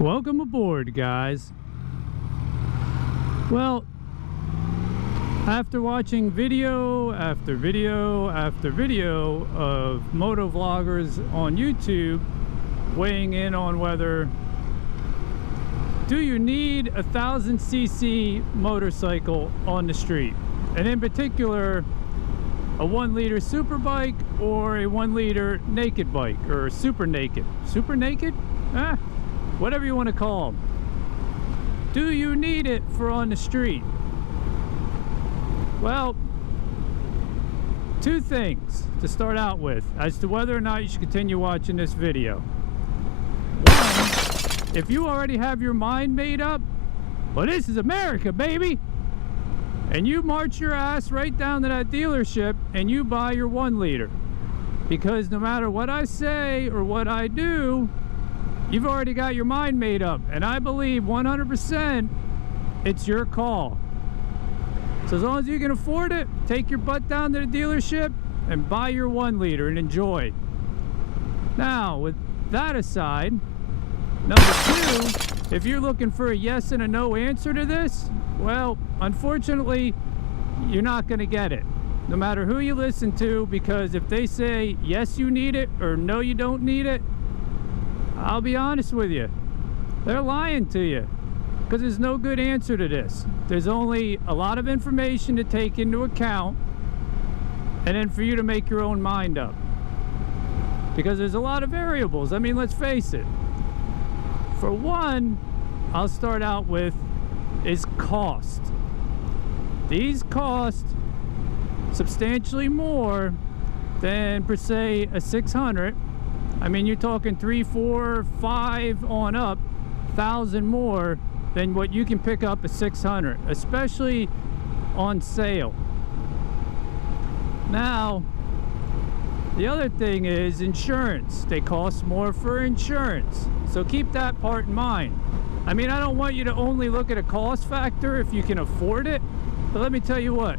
Welcome aboard, guys. Well, after watching video after video after video of moto vloggers on YouTube weighing in on whether do you need a 1000cc motorcycle on the street, and in particular a 1 liter super bike or a 1 liter naked bike, or super naked, whatever you want to call them. Do you need it for on the street? Well, two things to start out with as to whether or not you should continue watching this video. One, if you already have your mind made up, well, this is America, baby, and you march your ass right down to that dealership and you buy your 1 liter, because no matter what I say or what I do, you've already got your mind made up, and I believe 100% it's your call. So as long as you can afford it, take your butt down to the dealership and buy your 1 liter and enjoy. Now, with that aside, number two, if you're looking for a yes and a no answer to this, well, unfortunately, you're not going to get it, no matter who you listen to, because if they say yes you need it or no you don't need it, I'll be honest with you, they're lying to you, because there's no good answer to this. There's only a lot of information to take into account, and then for you to make your own mind up, because there's a lot of variables. I mean, let's face it. For one, I'll start out with is cost. These cost substantially more than, per se, a 600. I mean, you're talking 3, 4, 5 on up, 1,000 more than what you can pick up a 600, especially on sale. Now, the other thing is insurance. They cost more for insurance, so keep that part in mind. I mean, I don't want you to only look at a cost factor if you can afford it, but let me tell you what,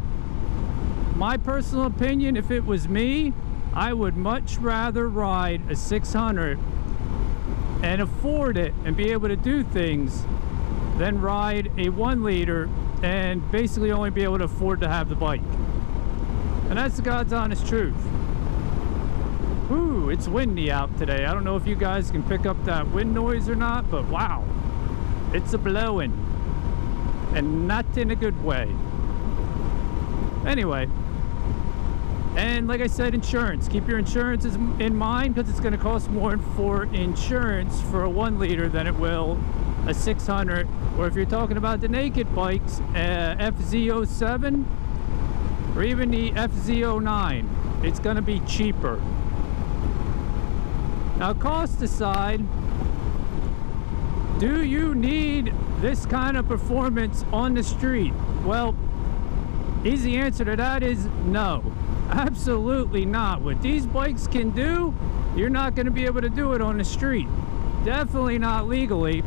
my personal opinion, if it was me, I would much rather ride a 600 and afford it and be able to do things than ride a 1 liter and basically only be able to afford to have the bike. And that's the God's honest truth. Ooh, it's windy out today. I don't know if you guys can pick up that wind noise or not, but wow, it's a blowing, and not in a good way. Anyway, and like I said, insurance. Keep your insurance in mind, because it's going to cost more for insurance for a 1 liter than it will a 600, or if you're talking about the naked bikes, FZ07 or even the FZ09, it's going to be cheaper. Now, cost aside, do you need this kind of performance on the street? Well, easy answer to that is no. Absolutely not. What these bikes can do, you're not going to be able to do it on the street. Definitely not legally,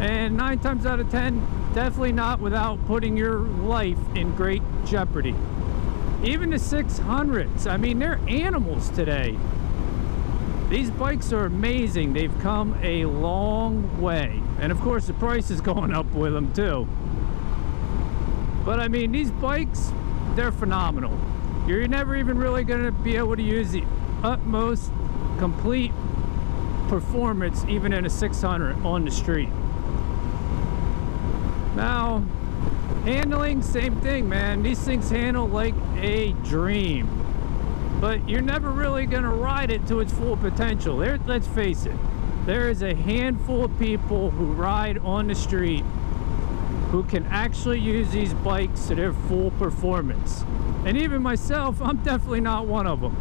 and 9 times out of 10, definitely not without putting your life in great jeopardy. Even the 600s, I mean, they're animals today. These bikes are amazing. They've come a long way, and of course the price is going up with them too. But I mean, these bikes, they're phenomenal. You're never even really going to be able to use the utmost complete performance even in a 600 on the street. Now, handling, same thing, man. These things handle like a dream, but you're never really going to ride it to its full potential. Let's face it, there is a handful of people who ride on the street who can actually use these bikes to their full performance. And even myself, I'm definitely not one of them.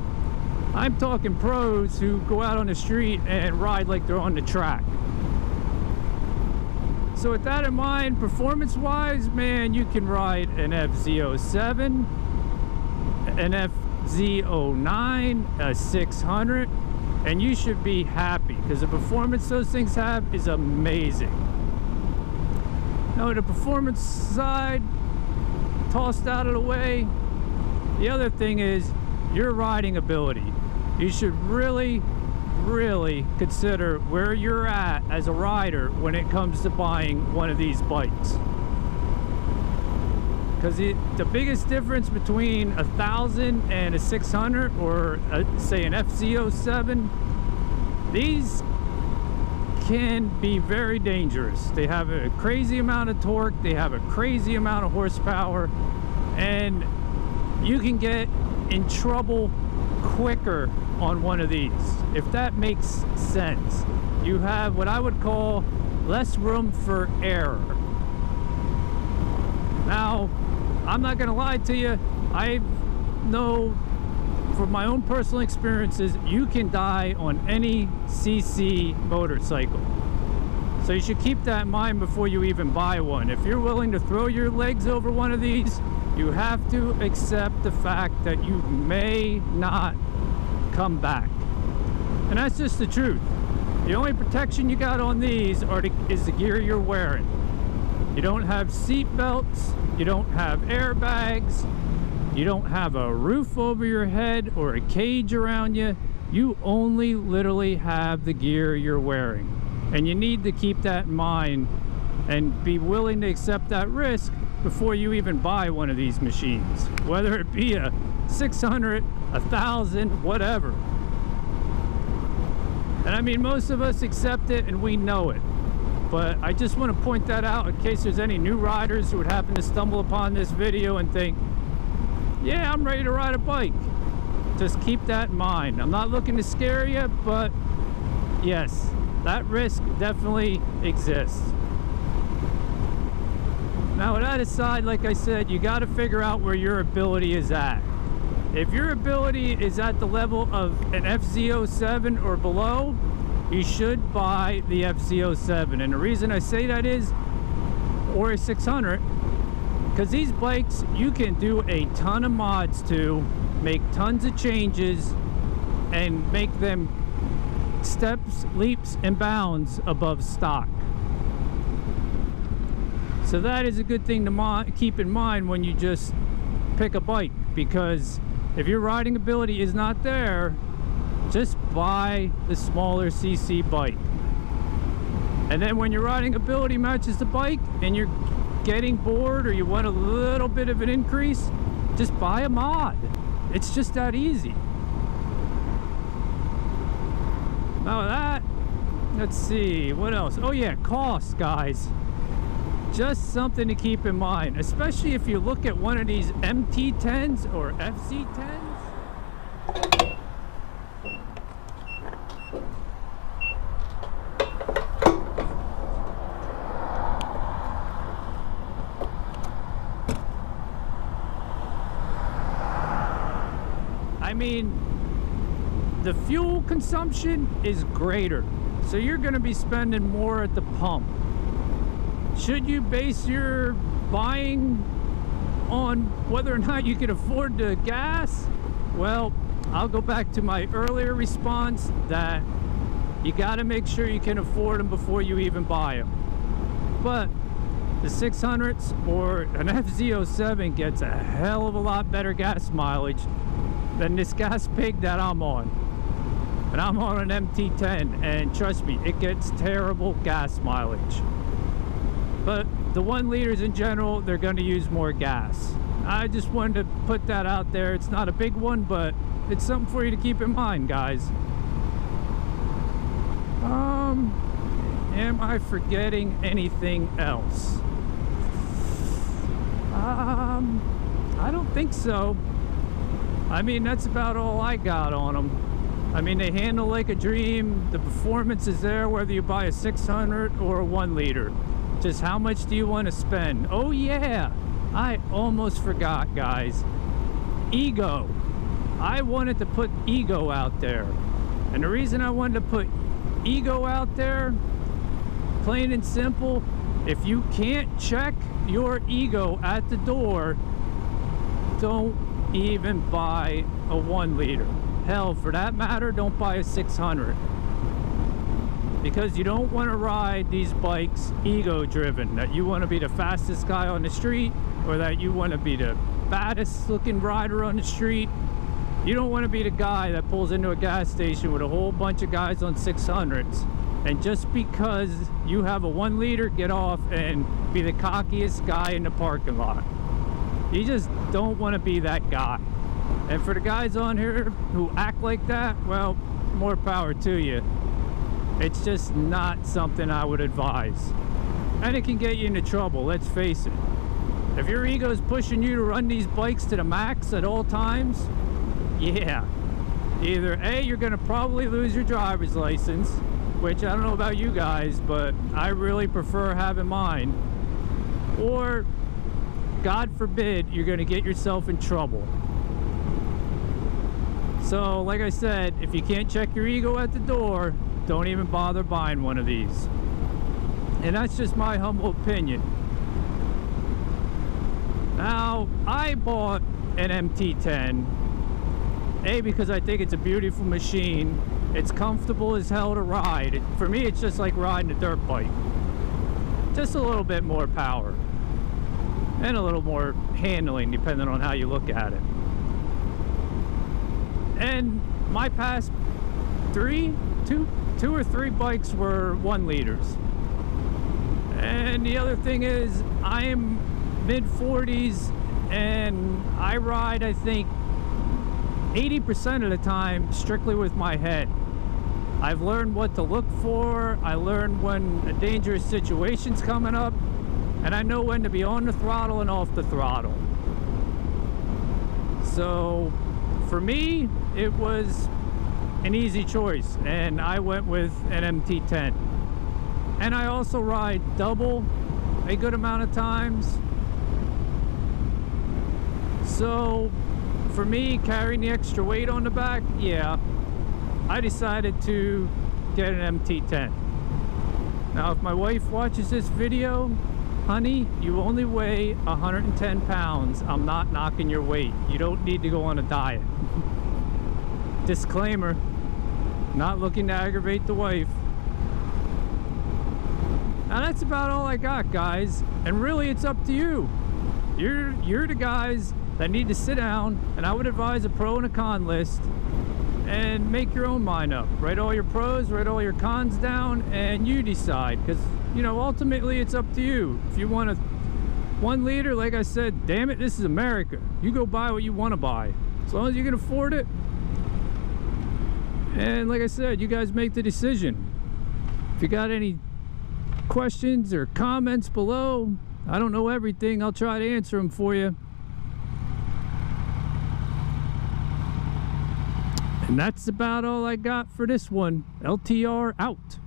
I'm talking pros who go out on the street and ride like they're on the track. So with that in mind, performance-wise, man, you can ride an FZ07, an FZ09, a 600, and you should be happy, because the performance those things have is amazing. Now, the performance side, tossed out of the way, the other thing is your riding ability. You should really really consider where you're at as a rider when it comes to buying one of these bikes. Because the biggest difference between 1,000 and a 600, or say an FZ07, these can be very dangerous. They have a crazy amount of torque, they have a crazy amount of horsepower, and you can get in trouble quicker on one of these, if that makes sense. You have what I would call less room for error. Now, I'm not gonna lie to you, I know from my own personal experiences, you can die on any CC motorcycle. So you should keep that in mind before you even buy one. If you're willing to throw your legs over one of these, you have to accept the fact that you may not come back. And that's just the truth. The only protection you got on these is the gear you're wearing. You don't have seat belts, you don't have airbags, you don't have a roof over your head or a cage around you. You only literally have the gear you're wearing. And you need to keep that in mind and be willing to accept that risk before you even buy one of these machines. Whether it be a 600, 1,000, whatever. And I mean, most of us accept it and we know it. But I just want to point that out in case there's any new riders who would happen to stumble upon this video and think, yeah, I'm ready to ride a bike. Just keep that in mind. I'm not looking to scare you, but yes, that risk definitely exists. Now, with that aside, like I said, you got to figure out where your ability is at. If your ability is at the level of an FZ07 or below, you should buy the FZ07. And the reason I say that is, or a 600, because these bikes you can do a ton of mods to, make tons of changes, and make them steps, leaps, and bounds above stock. So that is a good thing to keep in mind when you just pick a bike, because if your riding ability is not there, just buy the smaller CC bike. And then when your riding ability matches the bike and you're getting bored or you want a little bit of an increase, just buy a mod. It's just that easy. Now that, let's see, what else? Oh yeah, cost, guys. Just something to keep in mind, especially if you look at one of these MT10s or FZ10s. I mean, the fuel consumption is greater, so you're going to be spending more at the pump. Should you base your buying on whether or not you can afford the gas? Well, I'll go back to my earlier response that you got to make sure you can afford them before you even buy them. But the 600s or an FZ07 gets a hell of a lot better gas mileage than this gas pig that I'm on. And I'm on an MT10, and trust me, it gets terrible gas mileage. But the 1 liters in general, they're going to use more gas. I just wanted to put that out there. It's not a big one, but it's something for you to keep in mind, guys. Am I forgetting anything else? I don't think so. I mean, that's about all I got on them. I mean, they handle like a dream. The performance is there whether you buy a 600 or a 1 liter. Just how much do you want to spend? Oh yeah, I almost forgot, guys. Ego. I wanted to put ego out there. And the reason I wanted to put ego out there, plain and simple, if you can't check your ego at the door, don't even buy a 1 liter. Hell, for that matter, don't buy a 600. Because you don't want to ride these bikes ego driven, that you want to be the fastest guy on the street, or that you want to be the baddest looking rider on the street. You don't want to be the guy that pulls into a gas station with a whole bunch of guys on 600s, and just because you have a 1 liter, get off and be the cockiest guy in the parking lot. You just don't want to be that guy. And for the guys on here who act like that, well, more power to you. It's just not something I would advise. And it can get you into trouble, let's face it. If your ego's pushing you to run these bikes to the max at all times, yeah. Either A, you're gonna probably lose your driver's license, which I don't know about you guys, but I really prefer having mine. Or, God forbid, you're gonna get yourself in trouble. So, like I said, if you can't check your ego at the door, don't even bother buying one of these. And that's just my humble opinion. Now, I bought an MT10, A, because I think it's a beautiful machine. It's comfortable as hell to ride. For me, it's just like riding a dirt bike. Just a little bit more power. And a little more handling, depending on how you look at it. And my past two or three bikes were 1 liters. And the other thing is, I am mid-40s and I ride, I think, 80% of the time strictly with my head. I've learned what to look for. I learned when a dangerous situation's coming up, and I know when to be on the throttle and off the throttle. So for me, it was an easy choice, and I went with an MT10. And I also ride double a good amount of times. So for me, carrying the extra weight on the back, yeah, I decided to get an MT10. Now, if my wife watches this video, honey, you only weigh 110 pounds. I'm not knocking your weight. You don't need to go on a diet. Disclaimer, not looking to aggravate the wife. Now that's about all I got, guys. And really, it's up to you. You're the guys that need to sit down, and I would advise a pro and a con list and make your own mind up. Write all your pros, write all your cons down, and you decide. Because, you know, ultimately it's up to you. If you want a 1 liter, like I said, damn it, this is America. You go buy what you want to buy. As long as you can afford it. And like I said, you guys make the decision. If you got any questions or comments below, I don't know everything. I'll try to answer them for you. And that's about all I got for this one. LTR out.